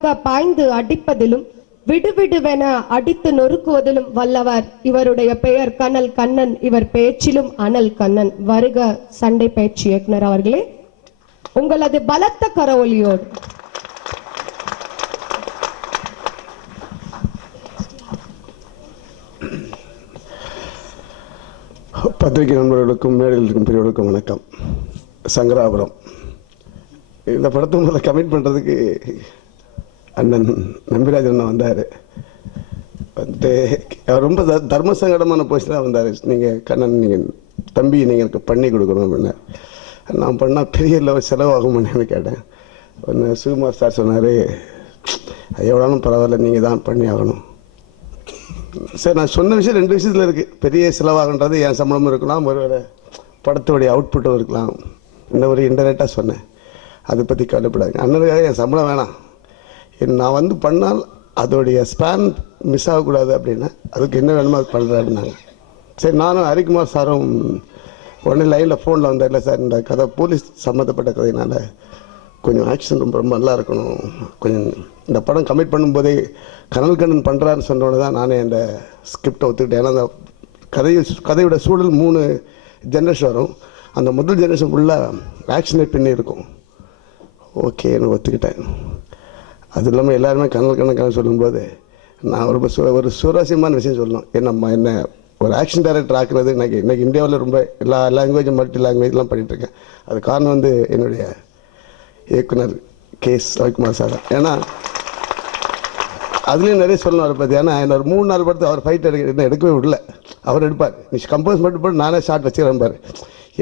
பாய்ந்து அடிப்பதிலும் விடுவிடுவென அடித்து நொறுக்குவதிலும் வல்லவர். இவருடைய பெயர் கனல் கண்ணன். இவர் பேச்சிலும் அனல் கண்ணன். வருக சண்டை பயிற்சி இயக்குனர் அவர்களே, உங்களது பலத்த கரவொலியோடு. பத்திரிகை நண்பர்களுக்கும் மேடையில் இருக்கும் பெரியவர்களுக்கும் வணக்கம். சங்கராபுரம் இந்த படத்தை முதல்ல கமிட் பண்ணுறதுக்கு அண்ணன் நம்பிராஜ் அண்ணன் வந்தார். வந்துட்டு அவர் ரொம்ப தர்ம சங்கடமான பொசிஷன் தான் வந்தார். நீங்கள் கண்ணன், நீங்கள் தம்பி நீங்கள் எனக்கு பண்ணி கொடுக்கணும் அப்படின்னா, நான் பண்ணால் பெரிய லெவல் செலவாகும் பண்ணி கேட்டேன். ஒன்று சுகுமார் சார் சொன்னார், எவ்வளோனும் பரவாயில்ல, நீங்கள் தான் பண்ணி ஆகணும். சரி, நான் சொன்ன விஷயம் ரெண்டு விஷயத்தில் இருக்குது. பெரிய செலவாகன்றது என் சம்பளமும் இருக்கலாம், ஒரு படத்துடைய அவுட்புட்டும் இருக்கலாம். இந்த ஒரு இன்டர்நெட்டாக சொன்னேன், அதை பற்றி கவலைப்படாதுங்க. அண்ணனுக்காக என் சம்பளம் வேணாம், நான் வந்து பண்ணால் அதோடைய ஸ்பேன் மிஸ் ஆகக்கூடாது அப்படின்னா அதுக்கு என்ன வேணுமோ அது பண்ணுறாருன்னாங்க. சரி, நானும் ஹரிக்குமார் சாரும் உடனே லைனில் ஃபோனில் வந்தார். இல்லை சார், இந்த கதை போலீஸ் சம்மந்தப்பட்ட கதையினால் கொஞ்சம் ஆக்ஷன் ரொம்ப ரொம்ப நல்லா இருக்கணும், கொஞ்சம் இந்த படம் கமிட் பண்ணும்போதே கனல் கண்ணன் பண்ணுறான்னு சொன்னோன்னு தான் நானே அந்த ஸ்கிரிப்டை ஒத்துக்கிட்டேன். ஏன்னா அந்த கதையோட சூழல் 3 ஜென்ரேஷன் வரும். அந்த முதல் ஜென்ரேஷன் ஃபுல்லாக ஆக்ஷனை பின்னி இருக்கும். ஓகேன்னு ஒத்துக்கிட்டேன். அது இல்லாமல் எல்லாருமே கனல் கண்ணன் சொல்லும்போது நான் ஒரு சுவாரஸ்யமான விஷயம் சொல்லணும். என்ன ஒரு ஆக்ஷன் டைரக்டர் ஆக்குறது இன்னைக்கு இந்தியாவில் ரொம்ப எல்லா லாங்குவேஜும் மல்டி லாங்குவேஜ்லாம் பண்ணிகிட்ருக்கேன். அது காரணம் வந்து என்னுடைய இயக்குனர் கேஎஸ் ரவிக்குமார் சார். ஏன்னா அதுலேயும் நிறைய சொல்லணும் அவரை பற்றி. ஏன்னா என்ன ஒரு 3-4 படத்தை அவர் ஃபைட் எடுக்கவே விடல. அவர் எடுப்பார், நீ கம்போஸ் மட்டும் போட்டு நானே ஷார்ட் வச்சுக்கிறேன்.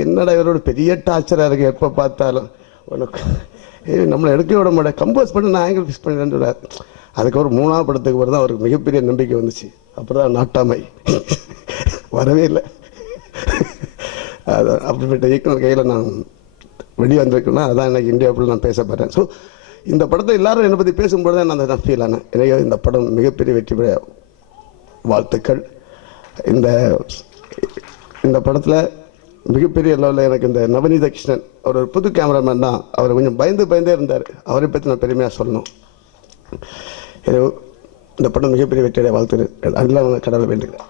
என்னடா இவரோட பெரிய டார்ச்சராக இருக்குது, எப்போ பார்த்தாலும் உனக்கு நம்மளை எடுக்க விட மாட்டேன், கம்போஸ் பண்ணி நான் ஆங்கிள் ஃபிக்ஸ் பண்ணிடுறாரு. அதுக்கப்புறம் 3ஆவது படத்துக்கு பிறகு தான் அவருக்கு மிகப்பெரிய நம்பிக்கை வந்துச்சு. அப்புறம் தான் நாட்டாமை வரவே இல்லை. அது அப்படிப்பட்ட இயக்குனர் கையில் நான் வெளியே வந்திருக்கேன்னா அதான் எனக்கு இந்தியாவுக்குள்ள நான் பேச போகிறேன். ஸோ இந்த படத்தை எல்லாரும் என்னை பற்றி பேசும்போது தான் நான் ஃபீல் ஆனேன். எனவே இந்த படம் மிகப்பெரிய வெற்றி பெற வாழ்த்துக்கள். இந்த படத்தில் மிகப்பெரிய லெவலில் எனக்கு இந்த நவநீத கிருஷ்ணன், அவர் ஒரு புது கேமராமேன் தான். அவர் கொஞ்சம் பயந்தே இருந்தார். அவரை பற்றி நான் பெருமையாக சொல்லணும். இந்த படம் மிகப்பெரிய வெற்றியடைய வாழ்த்துக்கள். அதெல்லாம் கடவுளை வேண்டுகிறேன்.